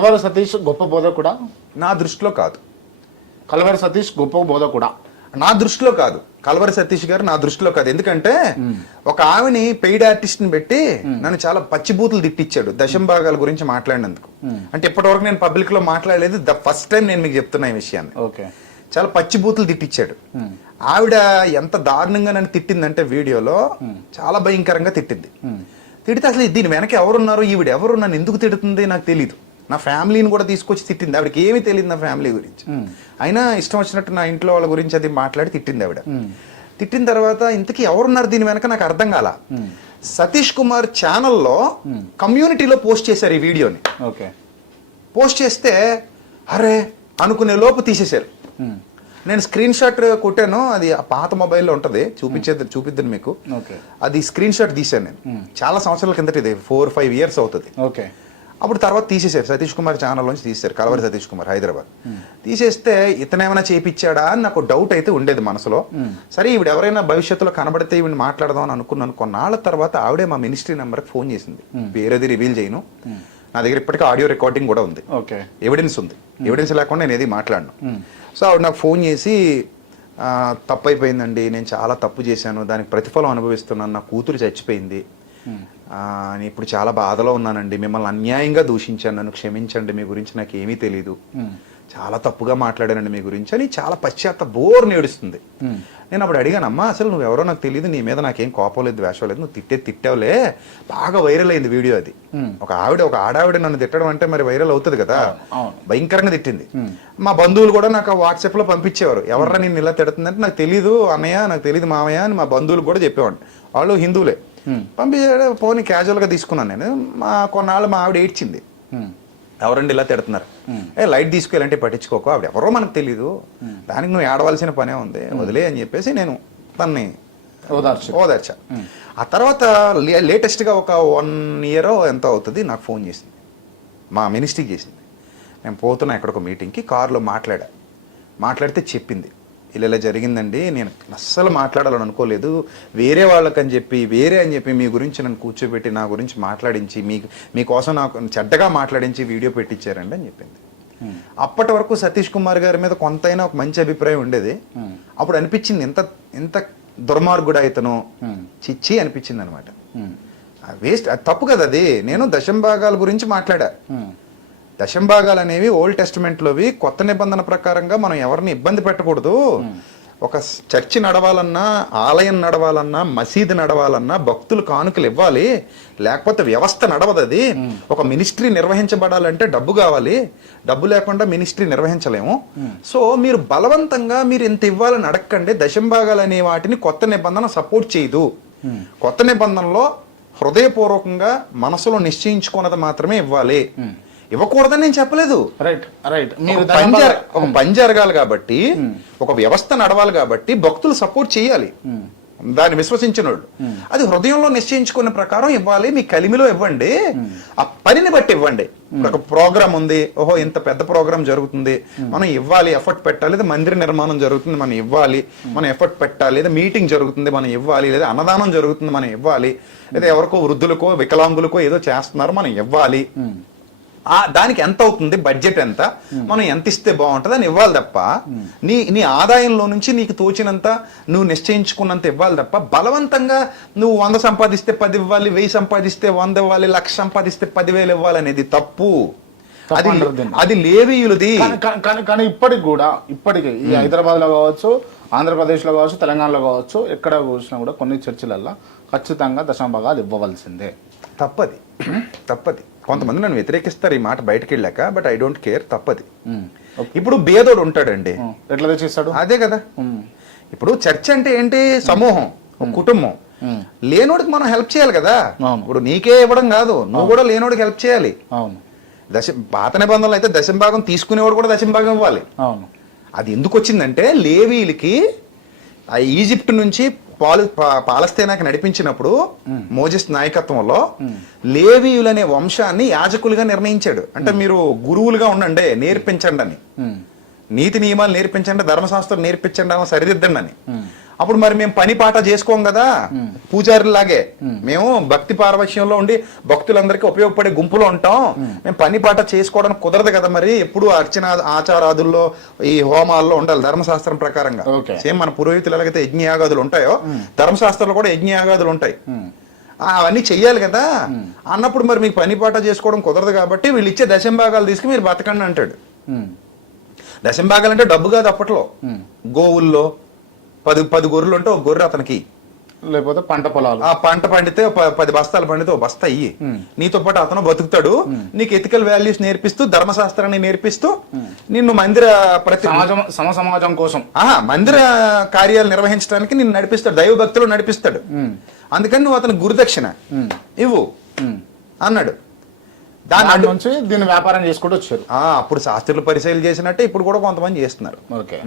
కలవర సతీష్ గొప్ప బోధకుడా? నా దృష్టిలో కాదు. కలవర సతీష్ గొప్ప బోధకుడా? నా దృష్టిలో కాదు. కలవర సతీష్ గారు నా దృష్టిలో కాదు. ఎందుకంటే ఒక ఆమెని పెయిడ్ ఆర్టిస్ట్ ని పెట్టి నన్ను చాలా పచ్చిబూతులు తిట్టించాడు దశంభాగాల గురించి మాట్లాడినందుకు. అంటే ఇప్పటివరకు నేను పబ్లిక్ లో మాట్లాడలేదు, ద ఫస్ట్ టైం నేను మీకు చెప్తున్నా ఈ విషయాన్ని. ఓకే. చాలా పచ్చిబూతులు తిట్టించాడు. ఆవిడ ఎంత దారుణంగా నన్ను తిట్టిందంటే వీడియోలో చాలా భయంకరంగా తిట్టింది. తిడితే అసలు దీని వెనక ఎవరున్నారు, ఈవిడ ఎవరు, నన్ను ఎందుకు తిడుతుంది నాకు తెలీదు. నా ఫ్యామిలీని కూడా తీసుకొచ్చి తిట్టింది. ఆవిడకి ఏమీ తెలియదు నా ఫ్యామిలీ గురించి. అయినా ఇష్టం వచ్చినట్టు నా ఇంట్లో వాళ్ళ గురించి అది మాట్లాడి తిట్టింది ఆవిడ. తిట్టిన తర్వాత ఇంతకీ ఎవరున్నారు దీని వెనక నాకు అర్థం కాల. సతీష్ కుమార్ ఛానల్లో కమ్యూనిటీలో పోస్ట్ చేశారు ఈ వీడియోని. ఓకే. పోస్ట్ చేస్తే అరే అనుకునే లోపు తీసేశారు. నేను స్క్రీన్ షాట్ కొట్టాను, అది ఆ పాత మొబైల్లో ఉంటుంది, చూపిద్దాను మీకు. అది స్క్రీన్ షాట్ తీశాను నేను చాలా సంవత్సరాల కిందట, ఇది 4-5 years అవుతుంది. ఓకే. అప్పుడు తర్వాత తీసేశారు, సతీష్ కుమార్ ఛానల్లోంచి తీసేశారు, కలవరి సతీష్ కుమార్ హైదరాబాద్. తీసేస్తే ఇతనేమైనా చేయించాడా అని నాకు డౌట్ అయితే ఉండేది మనసులో. సరే ఈవిడ ఎవరైనా భవిష్యత్తులో కనబడితే ఈవిడ మాట్లాడదాం అని అనుకున్నాను. కొన్నాళ్ళ తర్వాత ఆవిడే మా మినిస్ట్రీ నెంబర్కి ఫోన్ చేసింది. పేరేది రివీల్ చేయను, నా దగ్గర ఇప్పటికీ ఆడియో రికార్డింగ్ కూడా ఉంది, ఎవిడెన్స్ ఉంది. ఎవిడెన్స్ లేకుండా నేను ఏది మాట్లాడను. సో ఆవిడ నాకు ఫోన్ చేసి తప్పు అయిపోయిందండి, నేను చాలా తప్పు చేశాను, దానికి ప్రతిఫలం అనుభవిస్తున్నాను, నా కూతురు చచ్చిపోయింది, నేను ఇప్పుడు చాలా బాధలో ఉన్నానండి, మిమ్మల్ని అన్యాయంగా దూషించాను, నన్ను క్షమించండి, మీ గురించి నాకు ఏమీ తెలీదు, చాలా తప్పుగా మాట్లాడానండి మీ గురించి అని చాలా బోర్ నేడుస్తుంది. నేను అప్పుడు అడిగాను, అమ్మా అసలు నువ్వెవరో నాకు తెలియదు, నీ మీద నాకేం కోపం లేదు, వేషం లేదు, నువ్వు తిట్టావులే, బాగా వైరల్ అయింది వీడియో అది. ఒక ఆడావిడ నన్ను తిట్టడం అంటే మరి వైరల్ అవుతుంది కదా, భయంకరంగా తిట్టింది. మా బంధువులు కూడా నాకు వాట్సాప్ లో పంపించేవారు, ఎవర్రా నేను ఇలా తిడుతుందంటే నాకు తెలీదు అన్నయ్య, నాకు తెలియదు మామయ్య అని మా బంధువులు కూడా చెప్పేవాడు. వాళ్ళు హిందువులే. పంపించాడు, పోనీ క్యాజువల్ గా తీసుకున్నాను నేను. కొన్నాళ్ళు మా ఆవిడ ఏడ్చింది, ఎవరండి ఇలా తిడుతున్నారు, లైట్ తీసుకెళ్ళంటే పట్టించుకోకు, ఆవిడ ఎవరో మనకు తెలీదు, దానికి నువ్వు ఏడవలసిన పనే ఉంది, వదిలే అని చెప్పేసి నేను తన్ని ఓదార్చా. ఆ తర్వాత లేటెస్ట్గా ఒక 1 year ఎంతో అవుతుంది, నాకు ఫోన్ చేసింది, మా మినిస్ట్రీకి చేసింది. నేను పోతున్నా ఎక్కడికో మీటింగ్కి, కారులో మాట్లాడితే చెప్పింది, ఇలా జరిగిందండి, నేను అస్సలు మాట్లాడాలని అనుకోలేదు, వేరే వాళ్ళకని చెప్పి మీ గురించి నన్ను కూర్చోబెట్టి నా గురించి మాట్లాడించి మీకోసం నాకు చెడ్డగా మాట్లాడించి వీడియో పెట్టించారండి అని చెప్పింది. అప్పటి వరకు సతీష్ కుమార్ గారి మీద కొంతైనా ఒక మంచి అభిప్రాయం ఉండేది. అప్పుడు అనిపించింది ఎంత దుర్మార్గుడు ఇతను, చిచ్చి అనిపించింది అనమాట. వేస్ట్, అది తప్పు కదా అది. నేను దశంభాగాల గురించి మాట్లాడా. దశంభాగాలు అనేవి ఓల్డ్ టెస్టిమెంట్లోవి, కొత్త నిబంధన ప్రకారంగా మనం ఎవరిని ఇబ్బంది పెట్టకూడదు. ఒక చర్చి నడవాలన్నా, ఆలయం నడవాలన్నా, మసీదు నడవాలన్నా భక్తులు కానుకలు ఇవ్వాలి, లేకపోతే వ్యవస్థ నడవదు. అది ఒక మినిస్ట్రీ నిర్వహించబడాలంటే డబ్బు కావాలి, డబ్బు లేకుండా మినిస్ట్రీ నిర్వహించలేము. సో మీరు బలవంతంగా మీరు ఇంత ఇవ్వాలని అడగండి. దశంభాగాలు అనే వాటిని కొత్త నిబంధన సపోర్ట్ చేయదు. కొత్త నిబంధనలో హృదయపూర్వకంగా మనసులో నిశ్చయించుకున్నది మాత్రమే ఇవ్వాలి, ఇవ్వకూడదని నేను చెప్పలేదు. ఒక పని జరగాలి కాబట్టి, ఒక వ్యవస్థ నడవాలి కాబట్టి భక్తులు సపోర్ట్ చేయాలి, దాన్ని విశ్వసించిన వాళ్ళు. అది హృదయంలో నిశ్చయించుకున్న ప్రకారం ఇవ్వాలి. మీ కలిమిలో ఇవ్వండి, ఆ పనిని బట్టి ఇవ్వండి. ఒక ప్రోగ్రామ్ ఉంది, ఓహో ఇంత పెద్ద ప్రోగ్రామ్ జరుగుతుంది, మనం ఇవ్వాలి, ఎఫర్ట్ పెట్టాలి. లేదా మందిర నిర్మాణం జరుగుతుంది, మనం ఇవ్వాలి, మనం ఎఫర్ట్ పెట్టాలి. లేదా మీటింగ్ జరుగుతుంది, మనం ఇవ్వాలి. లేదా అన్నదానం జరుగుతుంది, మనం ఇవ్వాలి. లేదా ఎవరికో వృద్ధులకో వికలాంగులకో ఏదో చేస్తున్నారు, మనం ఇవ్వాలి. దానికి ఎంత అవుతుంది, బడ్జెట్ ఎంత, మనం ఎంత ఇస్తే బాగుంటుంది అని ఇవ్వాలి తప్ప, నీ ఆదాయంలో నుంచి నీకు తోచినంత నువ్వు నిశ్చయించుకున్నంత ఇవ్వాలి తప్ప, బలవంతంగా నువ్వు 100 సంపాదిస్తే 10 ఇవ్వాలి, 1000 సంపాదిస్తే 100 ఇవ్వాలి, 1,00,000 సంపాదిస్తే 10,000 ఇవ్వాలి అనేది తప్పు. అది లేవీయులది. కానీ ఇప్పటికీ ఈ హైదరాబాద్ లో కావచ్చు, ఆంధ్రప్రదేశ్ లో కావచ్చు, తెలంగాణలో కావచ్చు, ఎక్కడ చూసినా కూడా కొన్ని చర్చిలల్లో ఖచ్చితంగా దశంభాగాలు ఇవ్వవలసిందే. తప్పది. కొంతమంది నన్ను వ్యతిరేకిస్తారు ఈ మాట బయటకు వెళ్ళాక, బట్ ఐ డోంట్ కేర్, తప్పది. ఇప్పుడు బేదోడు ఉంటాడండి, ఎట్లా తెచ్చిస్తాడు? అదే కదా. ఇప్పుడు చర్చ్ అంటే ఏంటి, సమూహం, కుటుంబం. లేనోడికి మనం హెల్ప్ చేయాలి కదా. ఇప్పుడు నీకే ఇవ్వడం కాదు, నువ్వు కూడా లేనోడికి హెల్ప్ చేయాలి. పాత నిబంధనలు అయితే దశంభాగం తీసుకునేవాడు కూడా దశంభాగం ఇవ్వాలి. అది ఎందుకు వచ్చిందంటే, లేవీలకి ఆ ఈజిప్ట్ నుంచి పాలస్తీనాకి నడిపించినప్పుడు మోజెస్ నాయకత్వంలో లేవీయులనే వంశాన్ని యాజకులుగా నిర్ణయించాడు. అంటే మీరు గురువులుగా ఉండండి, నేర్పించండి అని, నీతి నియమాలు నేర్పించండి, ధర్మశాస్త్రం నేర్పించండి, సరిదిద్దండి అని. అప్పుడు మరి మేము పని పాట చేసుకోం కదా పూజారులాగే మేము భక్తి పారవశ్యంలో ఉండి భక్తులందరికీ ఉపయోగపడే గుంపులో ఉంటాం మేము పని పాట చేసుకోవడానికి కుదరదు కదా మరి ఎప్పుడు అర్చన ఆచారాదుల్లో ఈ హోమాల్లో ఉండాలి ధర్మశాస్త్రం ప్రకారంగా Okay. సేమ్ మన పురోహితులు ఎలాగైతే యజ్ఞయాగాదులు ఉంటాయో ధర్మశాస్త్రంలో కూడా యజ్ఞయాగాదులు ఉంటాయి అవన్నీ చెయ్యాలి కదా అన్నప్పుడు మరి మీకు పని పాట చేసుకోవడం కుదరదు కాబట్టి వీళ్ళు ఇచ్చే దశంభాగాలు తీసుకుని మీరు బతకండి అంటాడు. దశంభాగాలు అంటే డబ్బు కాదు అప్పట్లో. గోవుల్లో 10 గొర్రెలు ఉంటే ఒక గొర్రె అతనికి, లేకపోతే పంట పొలాలు, ఆ పంట పండితే 10 బస్తాలు పండితే ఒక బస్తా ఇయ్యి, నీతో పాటు అతను బతుకుతాడు, నీకు ఎథికల్ వాల్యూస్ నేర్పిస్తూ ధర్మశాస్త్రాన్ని నేర్పిస్తూ నిన్ను మందిర సమాజం కోసం మందిర కార్యాలు నిర్వహించడానికి నిన్ను నడిపిస్తాడు, దైవ భక్తులు నడిపిస్తాడు. అందుకని నువ్వు అతను గురుదక్షిణ ఇవ్వు అన్నాడు. దాని నుంచి దీన్ని వ్యాపారం చేసుకుంటూ వచ్చారు. అప్పుడు శాస్త్రులు పరిశీలన చేసినట్టే ఇప్పుడు కూడా కొంతమంది చేస్తున్నారు. ఓకే.